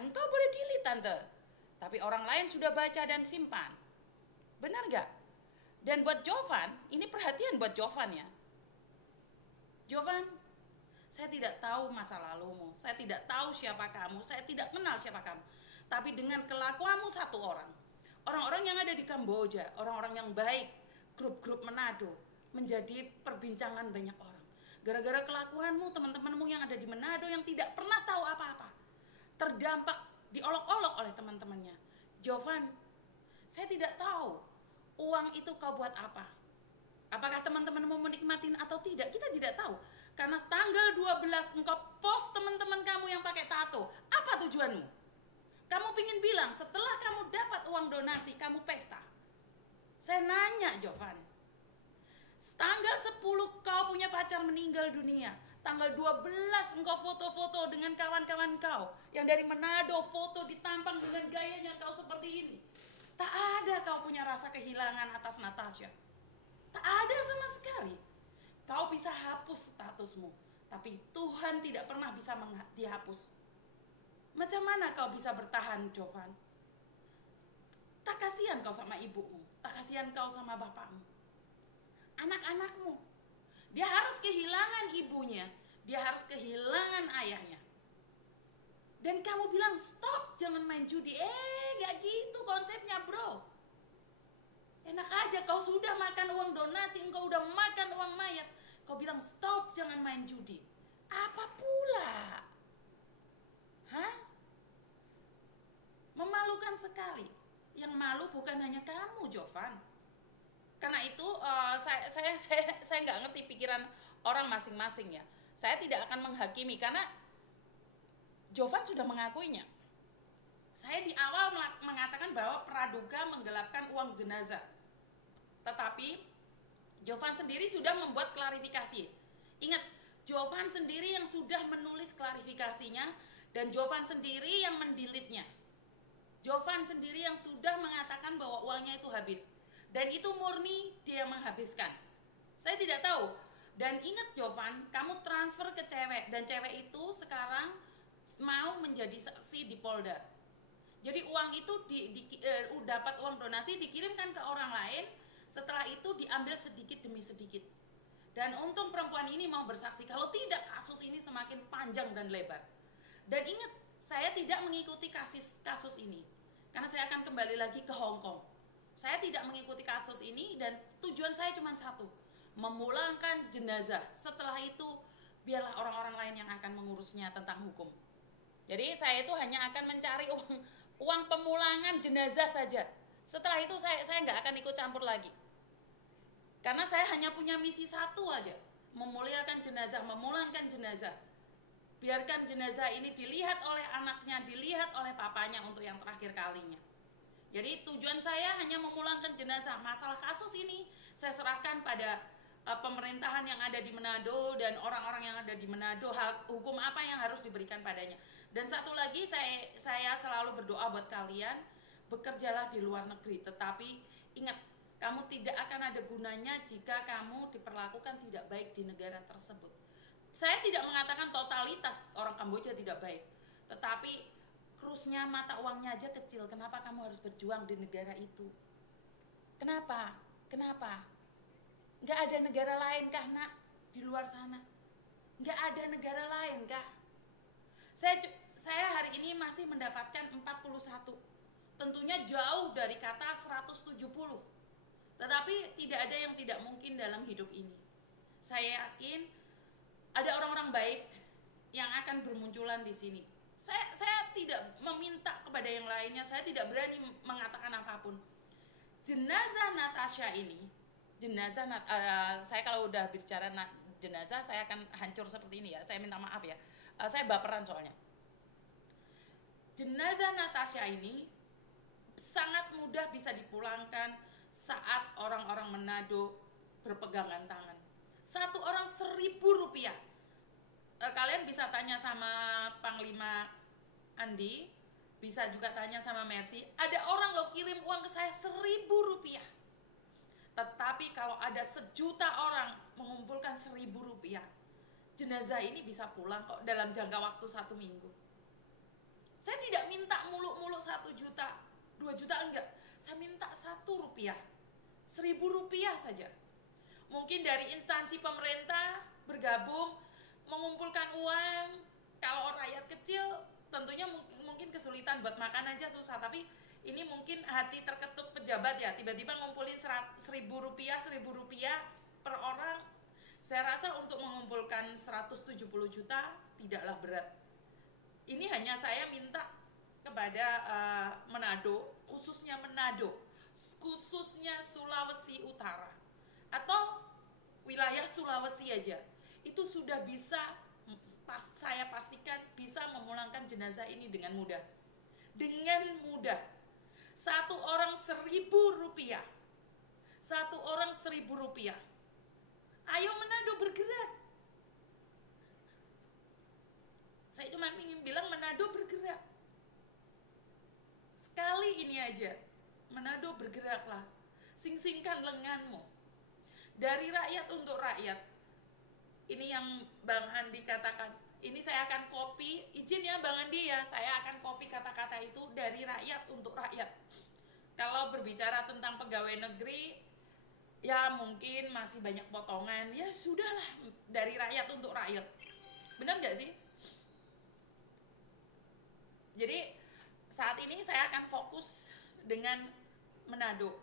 Engkau boleh delete tante, tapi orang lain sudah baca dan simpan. Benar gak? Dan buat Jovan, ini perhatian buat Jovan ya. Jovan, saya tidak tahu masa lalumu, saya tidak tahu siapa kamu, saya tidak kenal siapa kamu. Tapi dengan kelakuanmu satu orang, orang-orang yang ada di Kamboja, orang-orang yang baik, grup-grup Manado, menjadi perbincangan banyak orang. Gara-gara kelakuanmu, teman-temanmu yang ada di Manado yang tidak pernah tahu apa-apa, terdampak, diolok-olok oleh teman-temannya. Jovan, saya tidak tahu uang itu kau buat apa. Apakah teman-temanmu menikmatin atau tidak, kita tidak tahu. Karena tanggal 12 engkau post teman-teman kamu yang pakai tato. Apa tujuanmu? Kamu pingin bilang setelah kamu dapat uang donasi, kamu pesta. Saya nanya Jovan, tanggal 10 kau punya pacar meninggal dunia. Tanggal 12 engkau foto-foto dengan kawan-kawan kau yang dari Manado, foto ditampang dengan gayanya kau seperti ini. Tak ada kau punya rasa kehilangan atas Natasha. Tak ada sama sekali. Kau bisa hapus statusmu, tapi Tuhan tidak pernah bisa dihapus. Macam mana kau bisa bertahan, Jovan? Tak kasihan kau sama ibumu, tak kasihan kau sama bapakmu, anak-anakmu. Dia harus kehilangan ibunya, dia harus kehilangan ayahnya. Dan kamu bilang stop, jangan main judi. Gak gitu konsepnya bro. Enak aja, kau sudah makan uang donasi, engkau udah makan uang mayat, kau bilang stop, jangan main judi. Apa pula? Hah? Memalukan sekali. Yang malu bukan hanya kamu, Jovan. Karena itu saya nggak ngerti pikiran orang masing-masing ya. Saya tidak akan menghakimi karena Jovan sudah mengakuinya. Saya di awal mengatakan bahwa praduga menggelapkan uang jenazah. Tetapi Jovan sendiri sudah membuat klarifikasi. Ingat, Jovan sendiri yang sudah menulis klarifikasinya dan Jovan sendiri yang mendelete-nya. Jovan sendiri yang sudah mengatakan bahwa uangnya itu habis. Dan itu murni dia menghabiskan. Saya tidak tahu. Dan ingat Jovan, kamu transfer ke cewek dan cewek itu sekarang mau menjadi saksi di Polda. Jadi uang itu dapat uang donasi dikirimkan ke orang lain, setelah itu diambil sedikit demi sedikit. Dan untung perempuan ini mau bersaksi, kalau tidak kasus ini semakin panjang dan lebar. Dan ingat, saya tidak mengikuti kasus ini, karena saya akan kembali lagi ke Hong Kong. Saya tidak mengikuti kasus ini dan tujuan saya cuma satu, memulangkan jenazah. Setelah itu biarlah orang-orang lain yang akan mengurusnya tentang hukum. Jadi saya itu hanya akan mencari uang pemulangan jenazah saja. Setelah itu saya nggak akan ikut campur lagi. Karena saya hanya punya misi satu aja, memuliakan jenazah, memulangkan jenazah. Biarkan jenazah ini dilihat oleh anaknya, dilihat oleh papanya untuk yang terakhir kalinya. Jadi tujuan saya hanya memulangkan jenazah. Masalah kasus ini saya serahkan pada pemerintahan yang ada di Manado dan orang-orang yang ada di Manado, hukum apa yang harus diberikan padanya. Dan satu lagi, saya selalu berdoa buat kalian, bekerjalah di luar negeri, tetapi ingat, kamu tidak akan ada gunanya jika kamu diperlakukan tidak baik di negara tersebut. Saya tidak mengatakan totalitas orang Kamboja tidak baik, tetapi krusnya mata uangnya aja kecil. Kenapa kamu harus berjuang di negara itu? Kenapa? Kenapa? Nggak ada negara lain kah nak di luar sana? Nggak ada negara lain kah? Saya hari ini masih mendapatkan 41. Tentunya jauh dari kata 170. Tetapi tidak ada yang tidak mungkin dalam hidup ini. Saya yakin ada orang-orang baik yang akan bermunculan di sini. Saya tidak meminta kepada yang lainnya, saya tidak berani mengatakan apapun. Jenazah Natasha ini, saya kalau udah bicara jenazah, saya akan hancur seperti ini ya. Saya minta maaf ya. Saya baperan soalnya. Jenazah Natasha ini sangat mudah bisa dipulangkan saat orang-orang Manado berpegangan tangan. Satu orang Rp1.000. Kalian bisa tanya sama Panglima Andi, bisa juga tanya sama Mercy. Ada orang lo kirim uang ke saya Rp1.000. Tetapi kalau ada 1.000.000 orang mengumpulkan Rp1.000, jenazah ini bisa pulang kok dalam jangka waktu 1 minggu. Saya tidak minta muluk-muluk 1 juta, 2 juta, enggak. Saya minta 1 rupiah, 1.000 rupiah saja. Mungkin dari instansi pemerintah bergabung, mengumpulkan uang. Kalau rakyat kecil tentunya mungkin kesulitan buat makan aja susah, tapi ini mungkin hati terketuk pejabat ya, tiba-tiba ngumpulin 1.000 rupiah per orang. Saya rasa untuk mengumpulkan 170 juta tidaklah berat. Ini hanya saya minta kepada Manado, khususnya Sulawesi Utara atau wilayah Sulawesi aja, itu sudah bisa, saya pastikan bisa memulangkan jenazah ini dengan mudah. Dengan mudah. 1 orang 1.000 rupiah. 1 orang 1.000 rupiah. Ayo Manado bergerak. Saya cuma ingin bilang Manado bergerak. Sekali ini aja, Manado bergeraklah. Sing-singkan lenganmu. Dari rakyat untuk rakyat. Ini yang Bang Andi katakan. Ini saya akan copy, izin ya Bang Andi ya, saya akan copy kata-kata itu dari rakyat untuk rakyat. Kalau berbicara tentang pegawai negeri, ya mungkin masih banyak potongan, ya sudahlah, dari rakyat untuk rakyat. Benar nggak sih? Jadi saat ini saya akan fokus dengan Manado.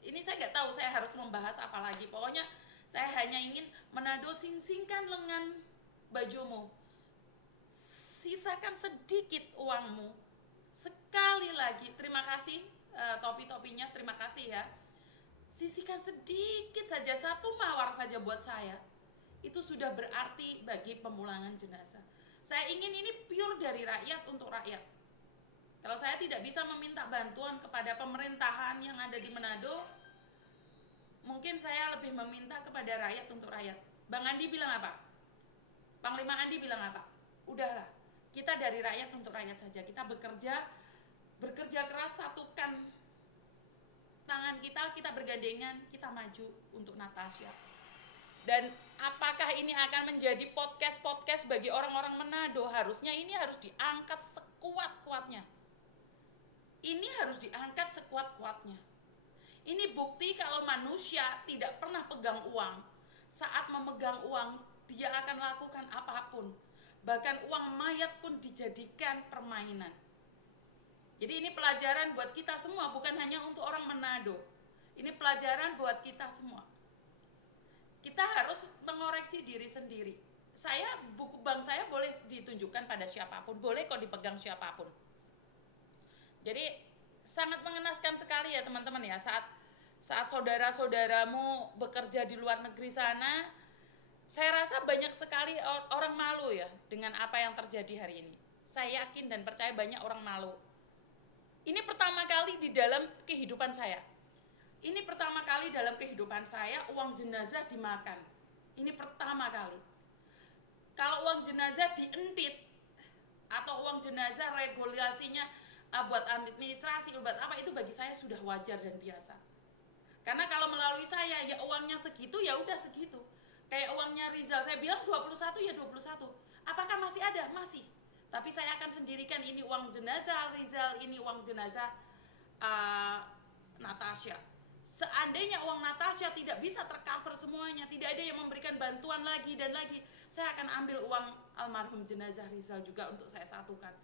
Ini saya nggak tahu saya harus membahas apa lagi. Pokoknya saya hanya ingin Manado, sing-singkan lengan bajumu. Sisakan sedikit uangmu. Sekali lagi, terima kasih topi-topinya, terima kasih ya. Sisihkan sedikit saja, 1 mawar saja buat saya. Itu sudah berarti bagi pemulangan jenazah. Saya ingin ini pure dari rakyat untuk rakyat. Kalau saya tidak bisa meminta bantuan kepada pemerintahan yang ada di Manado, mungkin saya lebih meminta kepada rakyat untuk rakyat. Bang Andi bilang apa? Panglima Andi bilang apa? Udahlah, kita dari rakyat untuk rakyat saja. Kita bekerja keras, satukan tangan kita bergandengan, kita maju untuk Natasha. Dan apakah ini akan menjadi podcast bagi orang-orang Manado? Harusnya ini harus diangkat sekuat-kuatnya. Ini harus diangkat sekuat-kuatnya. Ini bukti kalau manusia tidak pernah pegang uang. Saat memegang uang, dia akan lakukan apapun. Bahkan uang mayat pun dijadikan permainan. Jadi ini pelajaran buat kita semua, bukan hanya untuk orang Manado. Ini pelajaran buat kita semua. Kita harus mengoreksi diri sendiri. Buku bank saya boleh ditunjukkan pada siapapun, boleh kok dipegang siapapun. Jadi sangat mengenaskan sekali ya teman-teman ya, saat saudara-saudaramu bekerja di luar negeri sana, saya rasa banyak sekali orang malu ya dengan apa yang terjadi hari ini. Saya yakin dan percaya banyak orang malu. Ini pertama kali di dalam kehidupan saya. Ini pertama kali dalam kehidupan saya uang jenazah dimakan. Ini pertama kali. Kalau uang jenazah dientit atau uang jenazah regulasinya buat administrasi, buat apa, itu bagi saya sudah wajar dan biasa. Karena kalau melalui saya ya uangnya segitu, ya udah segitu. Kayak uangnya Rizal, saya bilang 21 ya 21. Apakah masih ada? Masih. Tapi saya akan sendirikan ini uang jenazah Rizal, ini uang jenazah Natasha. Seandainya uang Natasha tidak bisa tercover semuanya, tidak ada yang memberikan bantuan lagi dan lagi, saya akan ambil uang almarhum jenazah Rizal juga untuk saya satukan.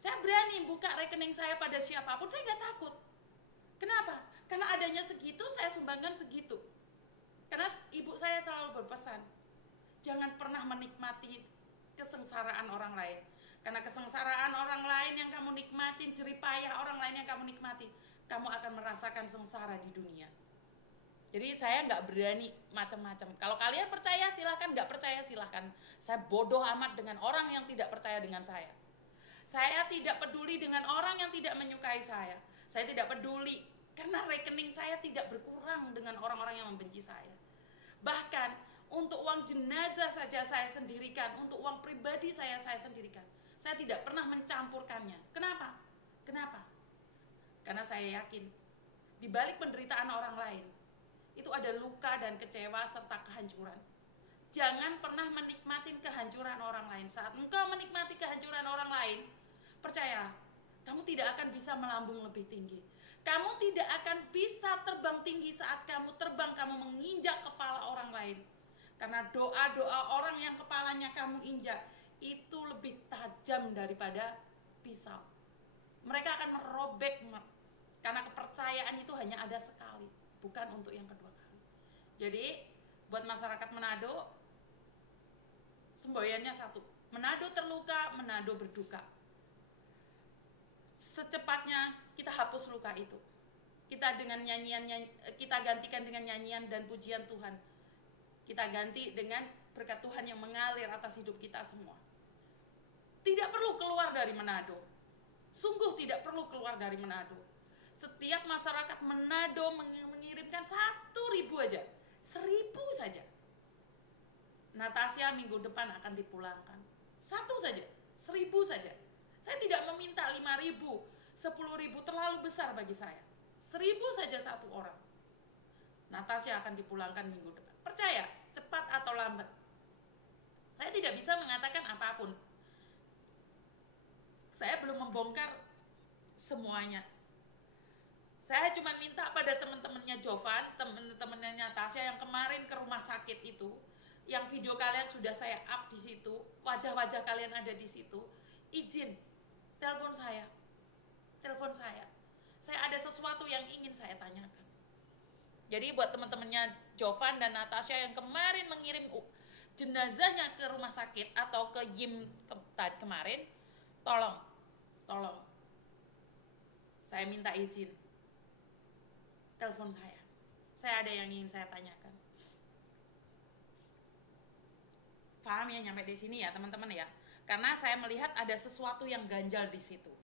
Saya berani buka rekening saya pada siapapun, saya nggak takut. Kenapa? Karena adanya segitu, saya sumbangkan segitu. Karena ibu saya selalu berpesan, jangan pernah menikmati kesengsaraan orang lain. Karena kesengsaraan orang lain yang kamu nikmatin, jerih payah orang lain yang kamu nikmati, kamu akan merasakan sengsara di dunia. Jadi saya nggak berani macam-macam. Kalau kalian percaya silahkan, nggak percaya silahkan. Saya bodoh amat dengan orang yang tidak percaya dengan saya. Saya tidak peduli dengan orang yang tidak menyukai saya. Saya tidak peduli karena rekening saya tidak berkurang dengan orang-orang yang membenci saya. Bahkan untuk uang jenazah saja saya sendirikan, untuk uang pribadi saya sendirikan. Saya tidak pernah mencampurkannya. Kenapa? Kenapa? Karena saya yakin di balik penderitaan orang lain itu ada luka dan kecewa serta kehancuran. Jangan pernah menikmati kehancuran orang lain. Saat engkau menikmati kehancuran orang lain, percayalah, kamu tidak akan bisa melambung lebih tinggi. Kamu tidak akan bisa terbang tinggi saat kamu terbang, kamu menginjak kepala orang lain. Karena doa-doa orang yang kepalanya kamu injak, itu lebih tajam daripada pisau. Mereka akan merobek, karena kepercayaan itu hanya ada sekali, bukan untuk yang kedua kali. Jadi, buat masyarakat Manado, semboyannya satu, Manado terluka, Manado berduka. Secepatnya kita hapus luka itu. Kita dengan nyanyian, kita gantikan dengan nyanyian dan pujian Tuhan. Kita ganti dengan berkat Tuhan yang mengalir atas hidup kita semua. Tidak perlu keluar dari Manado. Sungguh tidak perlu keluar dari Manado. Setiap masyarakat Manado mengirimkan 1.000 aja, 1.000 saja. Natasha minggu depan akan dipulangkan. 1 saja, 1.000 saja. Saya tidak meminta 5.000, 10.000 terlalu besar bagi saya. 1.000 saja satu orang. Natasha akan dipulangkan minggu depan. Percaya, cepat atau lambat. Saya tidak bisa mengatakan apapun. Saya belum membongkar semuanya. Saya cuma minta pada teman-temannya Jovan, teman-temannya Natasha yang kemarin ke rumah sakit itu, yang video kalian sudah saya up di situ, wajah-wajah kalian ada di situ, izin, telepon saya. Telepon saya. Saya ada sesuatu yang ingin saya tanyakan. Jadi buat teman-temannya Jovan dan Natasha yang kemarin mengirim jenazahnya ke rumah sakit atau ke Yim kemarin, tolong. Saya minta izin. Telepon saya. Saya ada yang ingin saya tanyakan. Paham ya nyampe di sini ya teman-teman ya? Karena saya melihat ada sesuatu yang ganjal di situ.